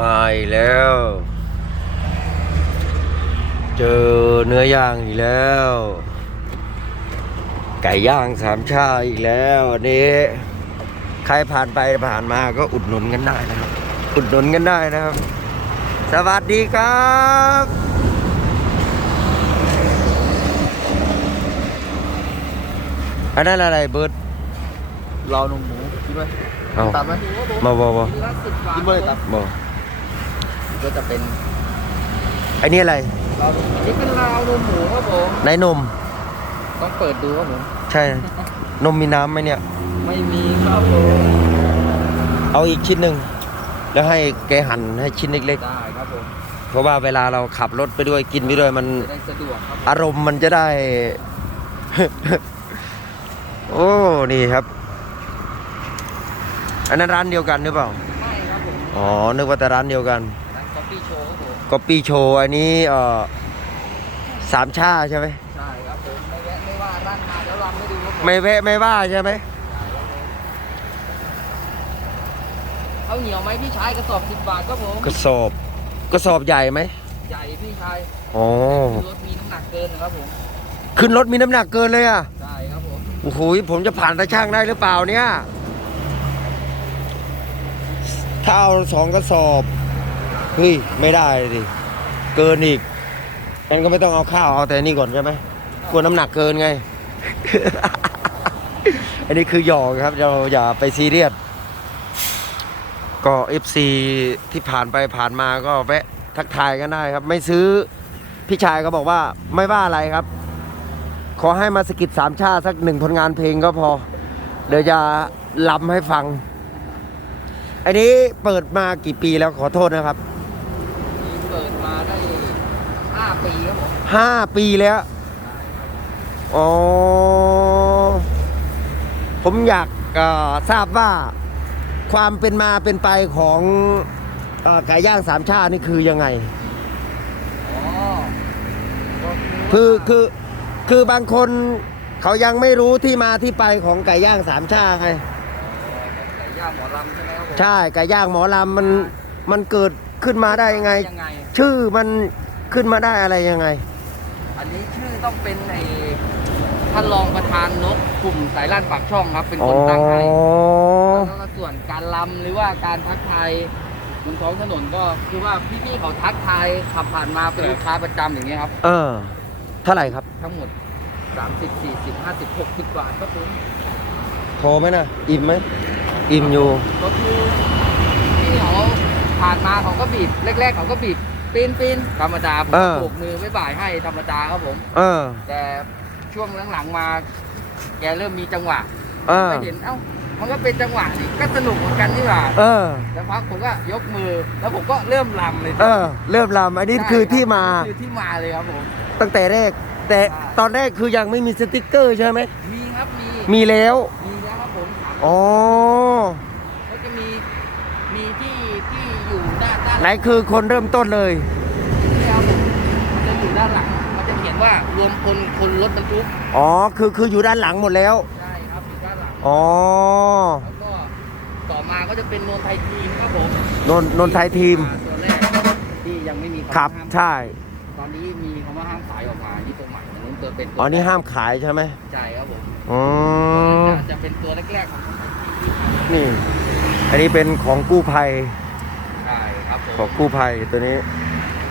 มาอีกแล้ว เจอเนื้อย่างอีกแล้ว ไก่ย่างสามชาอีกแล้ววันนี้ใครผ่านไปผ่านมาก็อุดหนุนกันได้นะครับ อุดหนุนกันได้นะครับ สวัสดีครับอันนั้นอะไรเบิร์ดเรานมหมูกินไหมเอาตัดไหมมาบอบอกินเลยตัดบอ ก็จะเป็นไอ้นี่อะไรเรานมนี่เป็นราวนมหมูครับผมในนม ต้องเปิดดูครับผมใช่ นมมีน้ำไหมเนี่ย ไม่มีครับผมเอาอีกชิ้นหนึ่งแล้วให้แกหั่นให้ชิ้นเล็กได้ครับผมๆ เพราะว่าเวลาเราขับรถไปด้วยกินไปด้วยมัน จะได้สะดวกครับอารมณ์มันจะได้ โอ้ นี่ครับ อันนั้นร้านเดียวกันหรือเปล่าไม่ครับผมอ๋อ นึกว่าแต่ร้านเดียวกัน ก็ปีโชว์อันนี้เอ่อสามชาใช่ไหมใช่ครับผมไม่แวะไม่ว่าร้านมาแล้วลองไม่ดูครับผมไม่แวะไม่ว่าใช่ไหมเอาเหนียวไหมพี่ชายกระสอบสิบบาทครับผมกระสอบกระสอบใหญ่ไหมใหญ่พี่ชายอ๋อรถมีน้ำหนักเกินนะครับผมขึ้นรถมีน้ำหนักเกินเลยอะใช่ครับผมโอ้โหผมจะผ่านตาช่างได้หรือเปล่าเนี่ยถ้าเอาสองกระสอบ เฮ้ยไม่ได้ดิเกินอีกงั้นก็ไม่ต้องเอาข้าวเอาแต่นี่ก่อนใช่ไหมกลัวน้ำหนักเกินไง อันนี้คือหยอกครับเราอย่าไปซีเรียสก็ FC ที่ผ่านไปผ่านมาก็แวะทักทายกันได้ครับ ไม่ซื้อพี่ชายก็บอกว่าไม่ว่าอะไรครับ ขอให้มาสกิดสามชาติสักหนึ่งผลงานเพลงก็พอ เดี๋ยวจะลำให้ฟัง อันนี้เปิดมากี่ปีแล้วขอโทษนะครับ ปิดมาได้ห้าปีครับผมห้าปีแล้ว อ๋อ ผมอยากเอ่อทราบว่าความเป็นมาเป็นไปของเอ่อไก่ย่างสามชาตินี่คือยังไง อ๋อก็คือคือคือบางคนเขายังไม่รู้ที่มาที่ไปของไก่ย่างสามชาติไงไก่ย่างหมอลำใช่ไหมครับผมใช่ไก่ย่างหมอลำมันมันเกิด ขึ้นมาได้ยังไง ยังไง ชื่อมันขึ้นมาได้อะไรยังไง อันนี้ชื่อต้องเป็นไอ้ท่านรองประธานนกกลุ่มสายล่านปากช่องครับ เป็นอ๋คอนตั้งให้แล้วก็ส่วนการลำหรือว่าการทักทายบนท้องถนนก็คือว่าพี่ๆเขาทักทายขับผ่านมาเป็นลูกค้าประจำอย่างเงี้ยครับ เออเท่าไหร่ครับ ทั้งหมด 30 40 50 60บาทครับผมพอไหมนะอิ่มไหมอิ่มอยู่ ก็คือพี่เขา ผ่านมาเขาก็บีบแรกๆเขาก็บีบปีนปีนธรรมดาผมเอก็อโบกมือไม่บ่ายให้ธรรมดาครับผมเออแต่ช่วงหลังๆมา แกเริ่มมีจังหวะเออไปเห็นเอ้ามันก็เป็นจังหวะนี่ก็สนุกเหมือนกันนี่หว่าเออแล้วพักผมก็ยกมือแล้วผมก็เริ่มลำเลยเออ เริ่มลำอันนี้คือที่มาคือที่มาเลยครับผมตั้งแต่แรก แต่ใช่ตอนแรกคือยังไม่มีสติกเกอร์ใช่ไหมมีครับมีมีแล้วมีแล้วครับผมอ๋อ ก็จะมีมีที่ที่อยู่ด้านด้าน ไหนคือคนเริ่มต้นเลยนี่ครับผมมันจะอยู่ด้านหลัง มันจะเขียนว่ารวมคนคนรถบรรทุกอ๋อ คือคืออยู่ด้านหลังหมดแล้ว ใช่ครับอยู่ด้านหลัง อ๋อ แล้วก็ต่อมาก็จะเป็นโนนไทยทีมครับผมนนนนไทยทีม ตัวแรกที่ยังไม่มีำครับ ห้ามใช่ ตอนนี้มีคำว่าห้ามขายออกมานี่ตัวใหม่อันนู้นตัวเป็นตัวอ๋อ นี่ห้ามขายใช่ไหมใช่ครับผมอ๋อจะจะเป็นตัวแรกๆของคนไทยทีมนี่ อันนี้เป็นของกู้ภัยใช่ครับผม ของกู้ภัยตัวนี้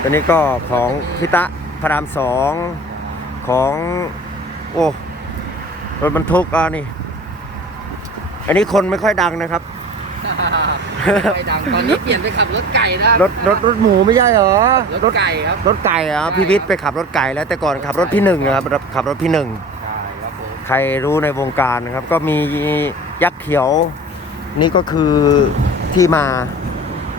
ตัวนี้ก็ของพิตะพระรามสองของโอ้รถบรรทุกอ่านี่ อันนี้คนไม่ค่อยดังนะครับไม่ดังตอนนี้เปลี่ยนไปขับรถไก่แล้วรถรถรถหมูไม่ใช่เหรอรถไก่ครับรถไก่เหรอะใช่พี่วิทย์ไปขับรถไก่แล้วแต่ก่อนขับรถพี่หนึ่งนะครับขับรถพี่หนึ่งใช่ครับผมใครรู้ในวงการนะครับ ก็มียักษ์เขียว นี่ก็คือที่มา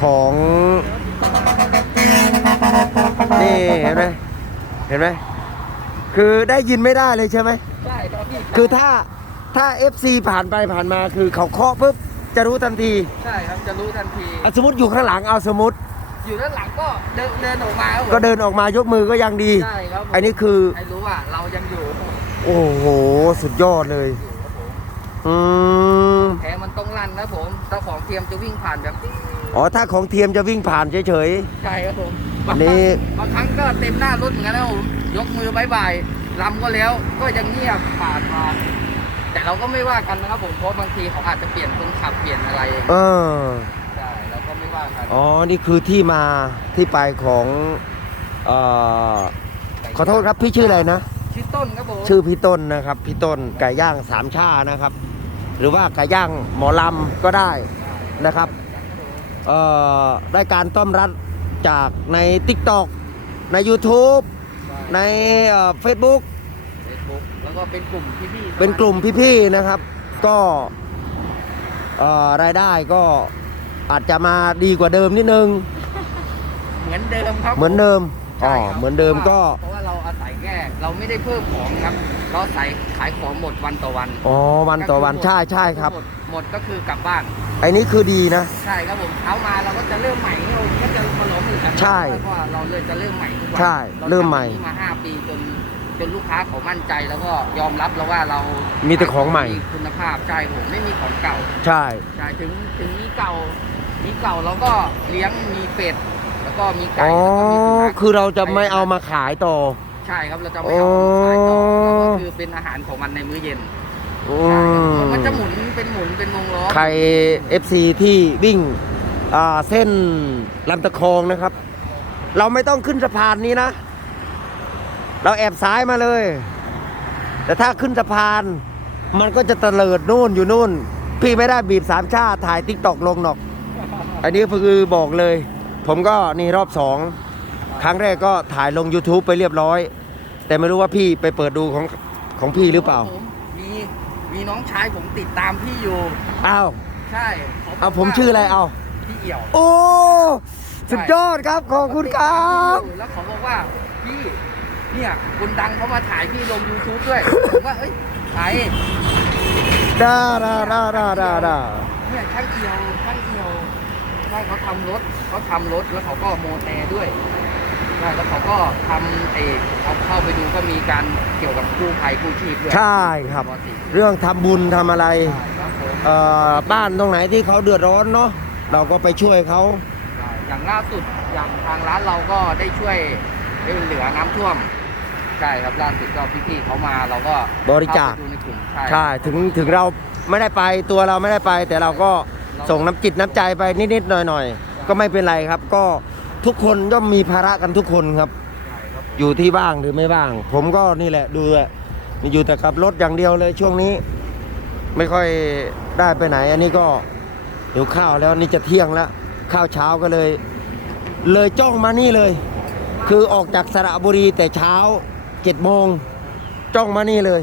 ของนี่เห็นไหมเห็นไหมคือได้ยินไม่ได้เลยใช่ไหมใช่ครับพี่คือถ้าถ้า FC ผ่านไปผ่านมาคือเขาเคาะปุ๊บจะรู้ทันทีใช่ครับจะรู้ทันทีอะสมมติอยู่ข้างหลังเอาสมมติ อยู่ด้านหลังก็เดินเดินออกมาครับผมก็เดินออกมายกมือก็ยังดี ใช่ครับผมอันนี้คือ ให้รู้ว่าเรายังอยู่ โอ้โห สุดยอดเลย อยู่ครับผม อืมแพ้มันต้องลั่นนะผมถ้าของเทียมจะวิ่งผ่านแบบนี้อ๋อถ้าของเทียมจะวิ่งผ่านเฉย ใช่ครับผมอันนี้บางครั้งก็เต็มหน้ารถเหมือนกันนะผมยกมือบายบายลำก็แล้วก็ยังเงียบผ่านมาแต่เราก็ไม่ว่ากันนะครับผมเพราะบางทีเขาอาจจะเปลี่ยนคนขับเปลี่ยนอะไรๆเออใช่เราก็ไม่ว่ากันอ๋อนี่คือที่มาที่ไปของเอ่อขอโทษครับพี่ชื่ออะไรนะ ชื่อต้นครับผมชื่อพี่ต้นนะครับพี่ต้นไก่ย่างสามชานะครับ หรือว่าไก่ย่างหมอลำก็ได้นะครับเอ่อได้การต้อนรับจากใน t ิ k t o k ใน YouTube ในเฟซบุ๊กเฟซบุ๊กแล้วก็เป็นกลุ่มพี่ๆเป็นกลุ่มพี่ๆนะครับ ก็เอ่อรายได้ก็อาจจะมาดีกว่าเดิมนิดนึง เหมือนเดิมครับ เหมือนเดิมอ๋อใช่ครับเหมือนเดิมก็ เพราะว่าเราอาศัยแค่เราไม่ได้เพิ่มของครับ เราอาศัยขายของหมดวันต่อวันอ๋อวันต่อวันใช่ใช่ครับ หมดหมดก็คือกลับบ้านไอ้นี้คือดีนะ ใช่ครับผมเช้ามาเราก็จะเริ่มใหม่เราก็จะมาล้มอีกครับใช่เพราะว่าเราเลยจะเริ่มใหม่ทุกวันใช่าเริ่มใหม่ ทำแบบนี้มาห้าปีจนจนลูกค้าเขามั่นใจแล้วก็ยอมรับแล้วว่าเรามีแต่ของใหม่ คุณภาพใช่ผมไม่มีของเก่า ใช่ ใช่ถึงถึงมีเก่า มีเก่าเราก็เลี้ยงมีเป็ด แล้วก็มีไก่อ๋อ แล้วก็มีสุนัขคือเราจะไม่เอามาขายต่อ ใช่ครับเราจะไม่เอามาขายต่ออ๋อแล้วก็คือเป็นอาหารของมันในมื้อเย็นอืใช่ครับมมันจะหมุนเป็นหมุนเป็นวงล้อใคร FC ที่วิ่งอ่าเส้นลำตะคองนะครับ เราไม่ต้องขึ้นสะพานนี้นะ เราแอบซ้ายมาเลย แต่ถ้าขึ้นสะพาน มันก็จะเตลิดนู่นอยู่นู่น พี่ไม่ได้บีบสามชาติถ่ายติ๊กตอกลงหรอก อันนี้คือบอกเลย ผมก็นี่รอบสอง ครั้งแรกก็ถ่ายลง YouTube ไปเรียบร้อย แต่ไม่รู้ว่าพี่ไปเปิดดูของของพี่หรือเปล่า ผมมีมีน้องชายผมติดตามพี่อยู่ อ้าว ใช่ขบกเอาผมว่าชื่ออะไรเอา พี่เอี่ยวโอ้ สุดยอดครับขอบคุณครับ แล้วเขาบอกว่าพี่เนี่ยคนดังเขามาถ่ายพี่ลง YouTube ด้วย ผมว่าเอ้ยใครดาดาดาดาดาดาเนี่ยช่างเอียวช่างเอียวใช่เขาทำรถเขาทำรถแล้วเขาก็โมแต่ด้วย ใช่แล้วเขาก็ทำเอกเขาเข้าไปดูก็มีการเกี่ยวกับกู้ภัยกู้ชีพด้วยใช่ครับ ปกติเรื่องทำบุญทำอะไรใช่ครับผมเอ่อบ้านตรงไหนที่เขาเดือดร้อนเนาะเราก็ไปช่วยเขาใช่อย่างล่าสุดอย่างทางร้านเราก็ได้ช่วยได้เหลือน้ำท่วมใช่ครับล่าสุดก็พี่ๆเขามาเราก็บริจาคเข้ไปดูในกลุ่มใช่ใช่ถึงถึงเราไม่ได้ไปตัวเราไม่ได้ไป แต่เราก็ส่งน้ำจิตน้ำใจไปนิดๆหน่อยๆก็ไม่เป็นไรครับ ก็ ทุกคนย่อมมีภาระกันทุกคนครับใช่ครับ อยู่ที่บ้างหรือไม่บ้าง ผมก็นี่แหละดูอะอยู่แต่กับรถอย่างเดียวเลยช่วงนี้ ไม่ค่อยได้ไปไหน อันนี้ก็หิวข้าวแล้วนี่จะเที่ยงแล้ว ข้าวเช้าก็เลย เลยจ้องมานี่เลย คือออกจากสระบุรีแต่เช้าเจ็ดโมงจ้องมานี่เลย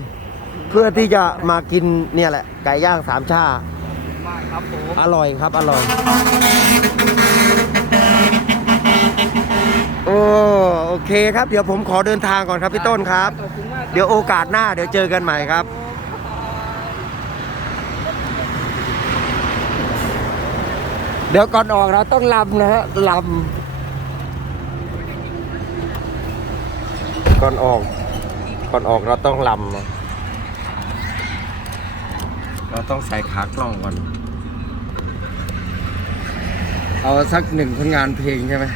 เพื่อที่จะมากินเนี่ยแหละไก่ย่างสามชาขอบคุณมากครับผมอร่อยครับอร่อย โอ้โอเคครับ เดี๋ยวผมขอเดินทางก่อนครับพี่ต้นครับขอบคุณมากครับ เดี๋ยวโอกาสหน้าเดี๋ยวเจอกันใหม่ครับเดี๋ยวก่อนออกเราต้องลำนะฮะลำก่อนออก ก่อนออกเราต้องลำนะเราต้องใส่ขากล้องก่อน เอาสักหนึ่งผลงานเพลงใช่ไหม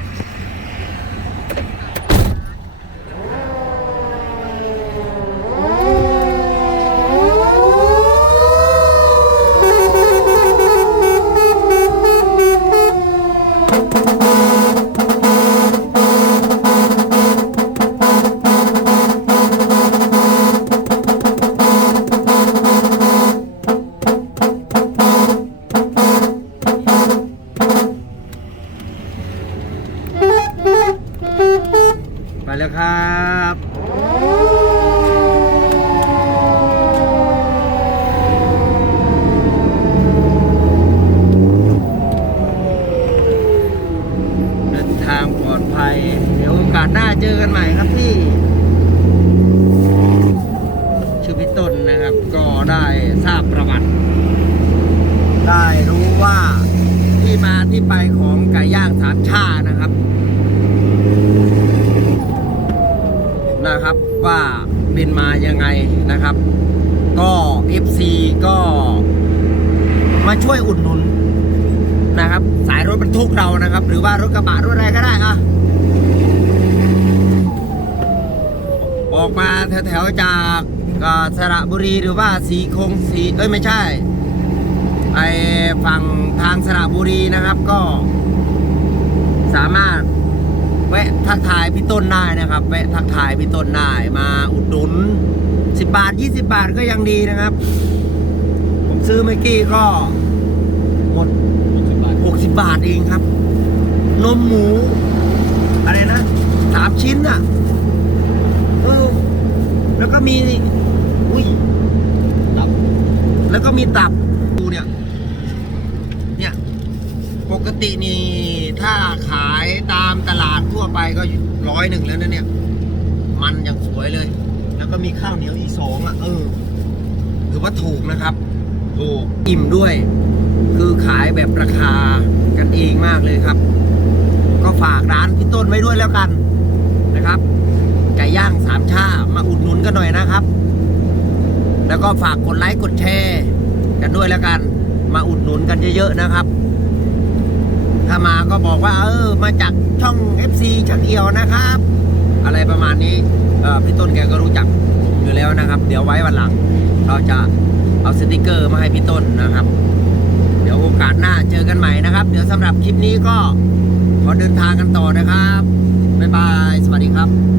นะครับว่าเป็นมายังไงนะครับ ก็ FC ก็มาช่วยอุดหนุนนะครับ สายรถบรรทุกเรานะครับ หรือว่ารถกระบะรถอะไรก็ได้อะออกมาแถวๆจากสระบุรีหรือว่าสีคงสีเอ้ยไม่ใช่ไอฝั่งทางสระบุรีนะครับก็สามารถ แวะทักทายพี่ต้นได้นะครับ แวะทักทายพี่ต้นได้มาอุดหนุน10บาท20บาทก็ยังดีนะครับ ผมซื้อเมื่อกี้ก็หมด60บาทเองครับ นมหมู อะไรนะสามชิ้นอะแล้วก็มีอุ้ยตับแล้วก็มีตับดูเนี่ย เนี่ย ป กตินี่ ถ้าขายตามตลาดทั่วไปก็ร้อยหนึ่งแล้วนะเนี่ย มันอย่างสวยเลย แล้วก็มีข้าวเหนียวอีสองอะ เออถือว่าถูกนะครับ ถูกอิ่มด้วย คือขายแบบราคากันเองมากเลยครับ ก็ฝากร้านพี่ต้นไว้ด้วยแล้วกันนะครับไก่ย่างสามชามาอุดหนุนกันหน่อยนะครับ แล้วก็ฝากกดไลค์กดแชร์กันด้วยแล้วกัน มาอุดหนุนกันเยอะๆนะครับ ถ้ามาก็บอกว่า เออ มาจากช่อง FC ชักเอียวนะครับ อะไรประมาณนี้พี่ต้นแกก็รู้จักอยู่แล้วนะครับ เดี๋ยวไว้วันหลัง เราจะเอาสติกเกอร์มาให้พี่ต้นนะครับ เดี๋ยวโอกาสหน้าเจอกันใหม่นะครับ เดี๋ยวสำหรับคลิปนี้ก็ขอเดินทางกันต่อนะครับบ๊ายบาย สวัสดีครับ